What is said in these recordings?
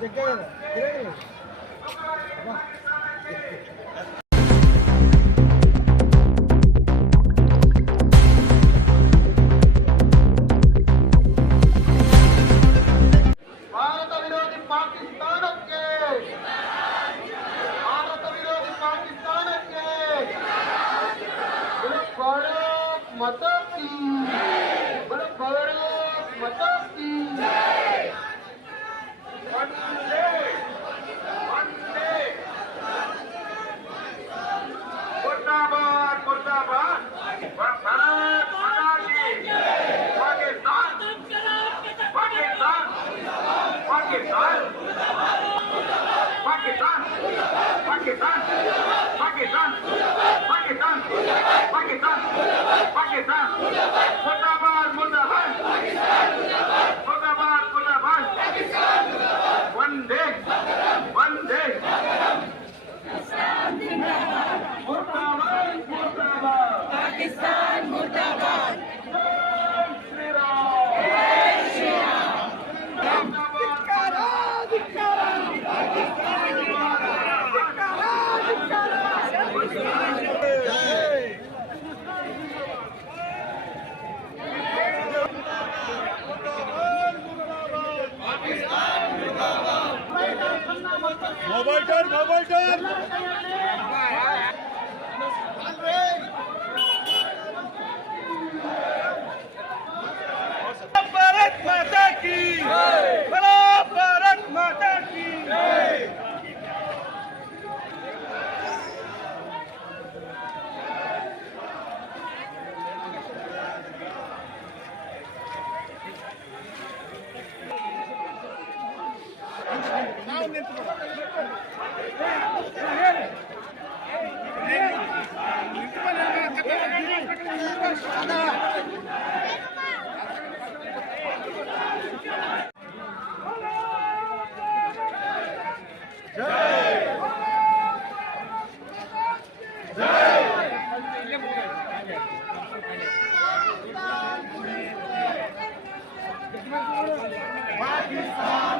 जगह पाकिस्तान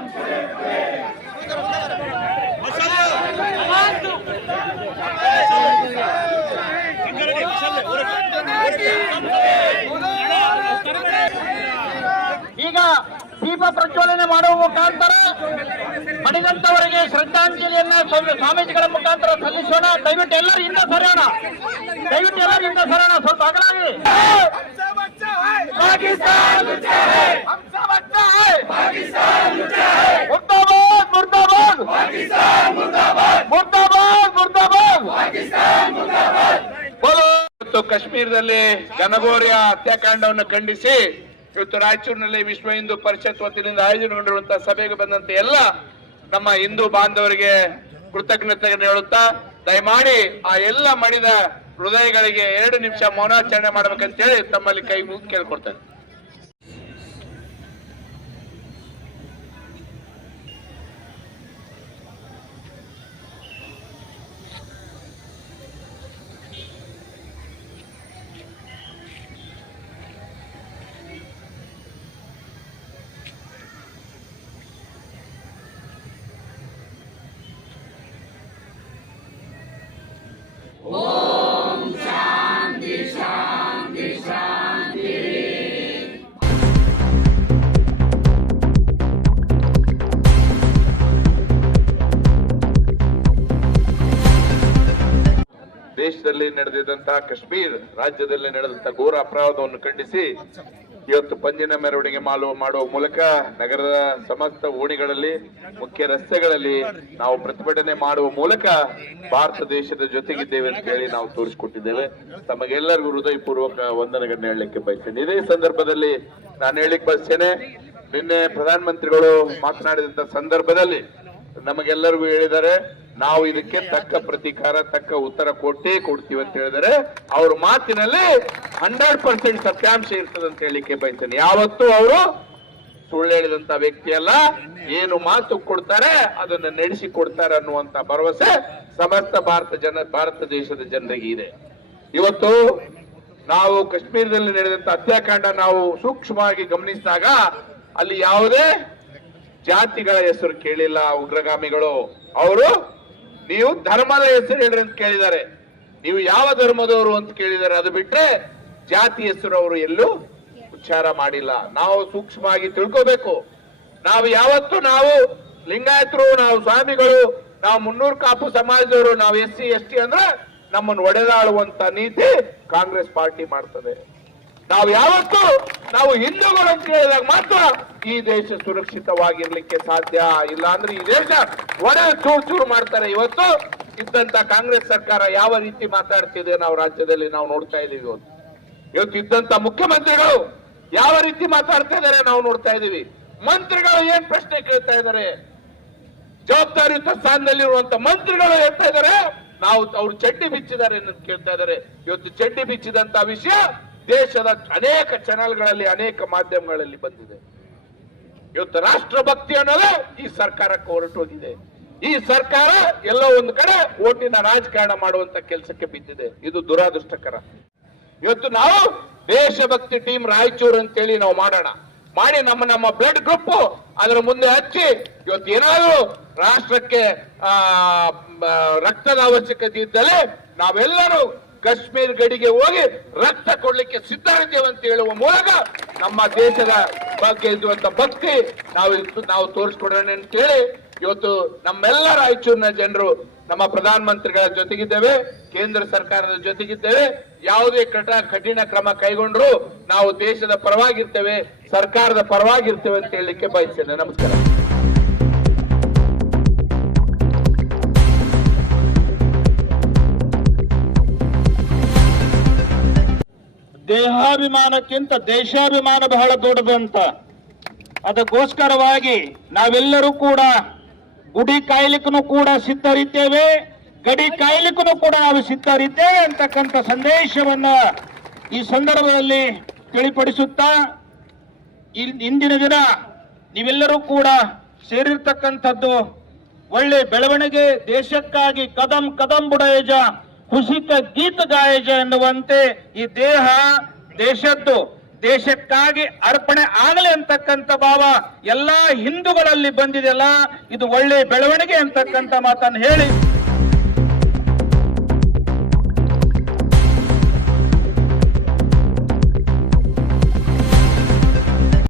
ಈಗ ದೀಪ ಪ್ರಜ್ವಲನೆ ಮಾಡುವ ಮುಖಾಂತರ ಮಡಿದಂತವರಿಗೆ ಶ್ರದ್ಧಾಂಜಲಿಯನ್ನ ಸ್ವಾಮಿ- ಸ್ವಾಮೀಜಿಗಳ ಮುಖಾಂತರ ಸಲ್ಲಿಸೋಣ. ದಯವಿಟ್ಟು ಎಲ್ಲರೂ ಹಿಂದೆ ಸರೋಣ. ದಯವಿಟ್ಟು ಎಲ್ಲರೂ ಹಿಂದೆ ಸರೋಣ. ಸ್ವಲ್ಪ ಅಗಲಾಗಿ ಪಾಕಿಸ್ತಾನ್ ಕಾಶ್ಮೀರದಲ್ಲಿ ಘನಘೋರ ಹತ್ಯಾಕಾಂಡವನ್ನು ಖಂಡಿಸಿ ಇವತ್ತು ರಾಯಚೂರಿನಲ್ಲಿ ವಿಶ್ವ ಹಿಂದೂ ಪರಿಷತ್ ವತಿಯಿಂದ ಆಯೋಜನೆಗೊಂಡಿರುವಂತಹ ಸಭೆಗೆ ಬಂದಂತ ಎಲ್ಲ ನಮ್ಮ ಹಿಂದೂ ಬಾಂಧವರಿಗೆ ಕೃತಜ್ಞತೆಯನ್ನು ಹೇಳುತ್ತಾ, ದಯಮಾಡಿ ಆ ಎಲ್ಲ ಮಡಿದ ಹೃದಯಗಳಿಗೆ ಎರಡು ನಿಮಿಷ ಮೌನಾಚರಣೆ ಮಾಡ್ಬೇಕಂತ ಹೇಳಿ ತಮ್ಮಲ್ಲಿ ಕೈ ಮುಗಿ ಶಾಂತಿ ದೇಶದಲ್ಲಿ ನಡೆದಿದ್ದಂತಹ ಕಾಶ್ಮೀರ್ ರಾಜ್ಯದಲ್ಲಿ ನಡೆದಂತಹ ಘೋರ ಅಪರಾಧವನ್ನು ಖಂಡಿಸಿ ಇವತ್ತು ಪಂಜಿನ ಮೆರವಣಿಗೆ ಮಾಡುವ ಮಾಡುವ ಮೂಲಕ ನಗರದ ಸಮಸ್ತ ಓಣಿಗಳಲ್ಲಿ, ಮುಖ್ಯ ರಸ್ತೆಗಳಲ್ಲಿ ನಾವು ಪ್ರತಿಭಟನೆ ಮಾಡುವ ಮೂಲಕ ಭಾರತ ದೇಶದ ಜೊತೆಗಿದ್ದೇವೆ ಅಂತ ಹೇಳಿ ನಾವು ತೋರಿಸಿಕೊಟ್ಟಿದ್ದೇವೆ. ತಮಗೆಲ್ಲರಿಗೂ ಹೃದಯಪೂರ್ವಕ ವಂದನೆಗಳನ್ನ ಹೇಳಲಿಕ್ಕೆ ಬಯಸ್ತೇನೆ. ಇದೇ ಸಂದರ್ಭದಲ್ಲಿ ನಾನು ಹೇಳಲಿಕ್ಕೆ ಬಯಸ್ತೇನೆ, ನಿನ್ನೆ ಪ್ರಧಾನಮಂತ್ರಿಗಳು ಮಾತನಾಡಿದಂತ ಸಂದರ್ಭದಲ್ಲಿ ನಮಗೆಲ್ಲರಿಗೂ ಹೇಳಿದ್ದಾರೆ ನಾವು ಇದಕ್ಕೆ ತಕ್ಕ ಪ್ರತಿಕಾರ, ತಕ್ಕ ಉತ್ತರ ಕೊಟ್ಟೇ ಕೊಡ್ತೀವಿ ಅಂತ ಹೇಳಿದರೆ ಅವ್ರ ಮಾತಿನಲ್ಲಿ ಹಂಡ್ರೆಡ್ ಪರ್ಸೆಂಟ್ ಸತ್ಯಾಂಶ ಇರ್ತದೆ ಅಂತ ಹೇಳಿಕ್ಕೆ ಬಯಸ್ತೇನೆ. ಯಾವತ್ತೂ ಅವರು ಸುಳ್ಳು ಹೇಳಿದಂತ ವ್ಯಕ್ತಿ ಅಲ್ಲ. ಏನು ಮಾತು ಕೊಡ್ತಾರೆ, ಅದನ್ನ ನಡೆಸಿ ಕೊಡ್ತಾರೆ ಅನ್ನುವಂತ ಭರವಸೆ ಸಮಸ್ತ ಭಾರತ ಜನ, ಭಾರತ ದೇಶದ ಜನರಿಗೆ ಇದೆ. ಇವತ್ತು ನಾವು ಕಾಶ್ಮೀರದಲ್ಲಿ ನಡೆದಂತ ಹತ್ಯಾಕಾಂಡ ನಾವು ಸೂಕ್ಷ್ಮವಾಗಿ ಗಮನಿಸಿದಾಗ ಅಲ್ಲಿ ಯಾವುದೇ ಜಾತಿಗಳ ಹೆಸರು ಕೇಳಿಲ್ಲ ಉಗ್ರಗಾಮಿಗಳು. ಅವರು ನೀವು ಧರ್ಮದ ಹೆಸರು ಹೇಳ್ರಿ ಅಂತ ಕೇಳಿದ್ದಾರೆ. ನೀವು ಯಾವ ಧರ್ಮದವರು ಅಂತ ಕೇಳಿದ್ದಾರೆ ಅದು ಬಿಟ್ರೆ ಜಾತಿ ಹೆಸರು ಅವರು ಎಲ್ಲೂ ಉಚ್ಚಾರ ಮಾಡಿಲ್ಲ. ನಾವು ಸೂಕ್ಷ್ಮವಾಗಿ ತಿಳ್ಕೋಬೇಕು. ನಾವು ಯಾವತ್ತು ನಾವು ಲಿಂಗಾಯತರು, ನಾವು ಸ್ವಾಮಿಗಳು, ನಾವು ಮುನ್ನೂರು ಕಾಪು ಸಮಾಜದವರು, ನಾವು ಎಸ್ ಸಿ, ಎಸ್ ಟಿ ಅಂದ್ರೆ ನಮ್ಮನ್ನು ಒಡೆದಾಳುವಂತ ನೀತಿ ಕಾಂಗ್ರೆಸ್ ಪಾರ್ಟಿ ಮಾಡ್ತದೆ. ನಾವು ಯಾವತ್ತು ನಾವು ಹಿಂದೂಗಳು ಅಂತ ಹೇಳಿದಾಗ ಮಾತ್ರ ಈ ದೇಶ ಸುರಕ್ಷಿತವಾಗಿರ್ಲಿಕ್ಕೆ ಸಾಧ್ಯ ಇಲ್ಲ ಅಂದ್ರೆ ಈ ದೇಶ ಒಡೆ ಚೂರು ಚೂರು ಮಾಡ್ತಾರೆ. ಇವತ್ತು ಇದ್ದಂತ ಕಾಂಗ್ರೆಸ್ ಸರ್ಕಾರ ಯಾವ ರೀತಿ ಮಾತಾಡ್ತಿದೆ ನಾವು ರಾಜ್ಯದಲ್ಲಿ ನಾವು ನೋಡ್ತಾ ಇದೀವಿ ಇವತ್ತು. ಇವತ್ತು ಇದ್ದಂತ ಮುಖ್ಯಮಂತ್ರಿಗಳು ಯಾವ ರೀತಿ ಮಾತಾಡ್ತಾ ಇದ್ದಾರೆ ನಾವು ನೋಡ್ತಾ ಇದೀವಿ. ಮಂತ್ರಿಗಳು ಏನ್ ಪ್ರಶ್ನೆ ಕೇಳ್ತಾ ಇದ್ದಾರೆ? ಜವಾಬ್ದಾರಿಯುತ ಸ್ಥಾನದಲ್ಲಿರುವಂತ ಮಂತ್ರಿಗಳು ಹೇಳ್ತಾ ಇದ್ದಾರೆ, ನಾವು ಅವ್ರು ಚಡ್ಡಿ ಬಿಚ್ಚಿದ್ದಾರೆ ಕೇಳ್ತಾ ಇದ್ದಾರೆ. ಇವತ್ತು ಚಡ್ಡಿ ಬಿಚ್ಚಿದಂತ ವಿಷಯ ದೇಶದ ಅನೇಕ ಚಾನೆಲ್ಗಳಲ್ಲಿ ಅನೇಕ ಮಾಧ್ಯಮಗಳಲ್ಲಿ ಬಂದಿದೆ. ಇವತ್ತು ರಾಷ್ಟ್ರಭಕ್ತಿ ಅನ್ನೋದೇ ಈ ಸರ್ಕಾರಕ್ಕೆ ಹೊರಟೋಗಿದೆ. ಈ ಸರ್ಕಾರ ಎಲ್ಲೋ ಒಂದು ಕಡೆ ಓಟಿನ ರಾಜಕಾರಣ ಮಾಡುವಂತ ಕೆಲಸಕ್ಕೆ ಬಿದ್ದಿದೆ. ಇದು ದುರಾದೃಷ್ಟಕರ. ಇವತ್ತು ನಾವು ದೇಶಭಕ್ತಿ ಟೀಮ್ ರಾಯಚೂರು ಅಂತೇಳಿ ನಾವು ಮಾಡೋಣ. ಮಾಡಿ ನಮ್ಮ ನಮ್ಮ ಬ್ಲಡ್ ಗ್ರೂಪ್ ಅದರ ಮುಂದೆ ಹಚ್ಚಿ, ಇವತ್ತು ಏನಾದ್ರು ರಾಷ್ಟ್ರಕ್ಕೆ ರಕ್ತದ ಅವಶ್ಯಕತೆ ಇದ್ದಲ್ಲಿ ನಾವೆಲ್ಲರೂ ಕಾಶ್ಮೀರ್ ಗಡಿಗೆ ಹೋಗಿ ರಕ್ತ ಕೊಡ್ಲಿಕ್ಕೆ ಸಿದ್ಧರಿದ್ದೇವೆ ಅಂತ ಹೇಳುವ ಮೂಲಕ ನಮ್ಮ ದೇಶದ ಬಗ್ಗೆ ಇರುವಂತ ಭಕ್ತಿ ನಾವು ನಾವು ತೋರಿಸ್ಕೊಡೋಣ ಅಂತೇಳಿ ಇವತ್ತು ನಮ್ಮೆಲ್ಲ ರಾಯಚೂರಿನ ಜನರು ನಮ್ಮ ಪ್ರಧಾನ ಮಂತ್ರಿಗಳ ಜೊತೆಗಿದ್ದೇವೆ, ಕೇಂದ್ರ ಸರ್ಕಾರದ ಜೊತೆಗಿದ್ದೇವೆ. ಯಾವುದೇ ಕಠ, ಕಠಿಣ ಕ್ರಮ ಕೈಗೊಂಡ್ರು ನಾವು ದೇಶದ ಪರವಾಗಿರ್ತೇವೆ, ಸರ್ಕಾರದ ಪರವಾಗಿರ್ತೇವೆ ಅಂತ ಹೇಳಲಿಕ್ಕೆ ಬಯಸ್ತೇನೆ. ನಮಸ್ಕಾರ. ದೇಹಾಭಿಮಾನಕ್ಕಿಂತ ದೇಶಾಭಿಮಾನ ಬಹಳ ದೊಡ್ಡದಂತ ಅದಕ್ಕೋಸ್ಕರವಾಗಿ ನಾವೆಲ್ಲರೂ ಕೂಡ ಗುಡಿ ಕಾಯ್ಲಿಕ್ಕೂ ಕೂಡ ಸಿದ್ಧರಿದ್ದೇವೆ, ಗಡಿ ಕಾಯ್ಲಿಕ್ಕೂ ಕೂಡ ನಾವು ಸಿದ್ಧರಿದ್ದೇವೆ ಅಂತಕ್ಕಂಥ ಸಂದೇಶವನ್ನ ಈ ಸಂದರ್ಭದಲ್ಲಿ ತಿಳಿಪಡಿಸುತ್ತಾ ಇಂದಿನ ದಿನ ನೀವೆಲ್ಲರೂ ಕೂಡ ಸೇರಿರ್ತಕ್ಕಂಥದ್ದು ಒಳ್ಳೆ ಬೆಳವಣಿಗೆ, ದೇಶಕ್ಕಾಗಿ ಕದಂ ಕದಂ ಬುಡಯಜ. ಖುಷಿಕ ಗೀತ ಗಾಯಜ ಎನ್ನುವಂತೆ ಈ ದೇಹ ದೇಶದ್ದು, ದೇಶಕ್ಕಾಗಿ ಅರ್ಪಣೆ ಆಗಲಿ ಅಂತಕ್ಕಂಥ ಭಾವ ಎಲ್ಲಾ ಹಿಂದೂಗಳಲ್ಲಿ ಬಂದಿದೆಯಲ್ಲ, ಇದು ಒಳ್ಳೆ ಬೆಳವಣಿಗೆ ಅಂತಕ್ಕಂಥ ಮಾತನ್ನು ಹೇಳಿ.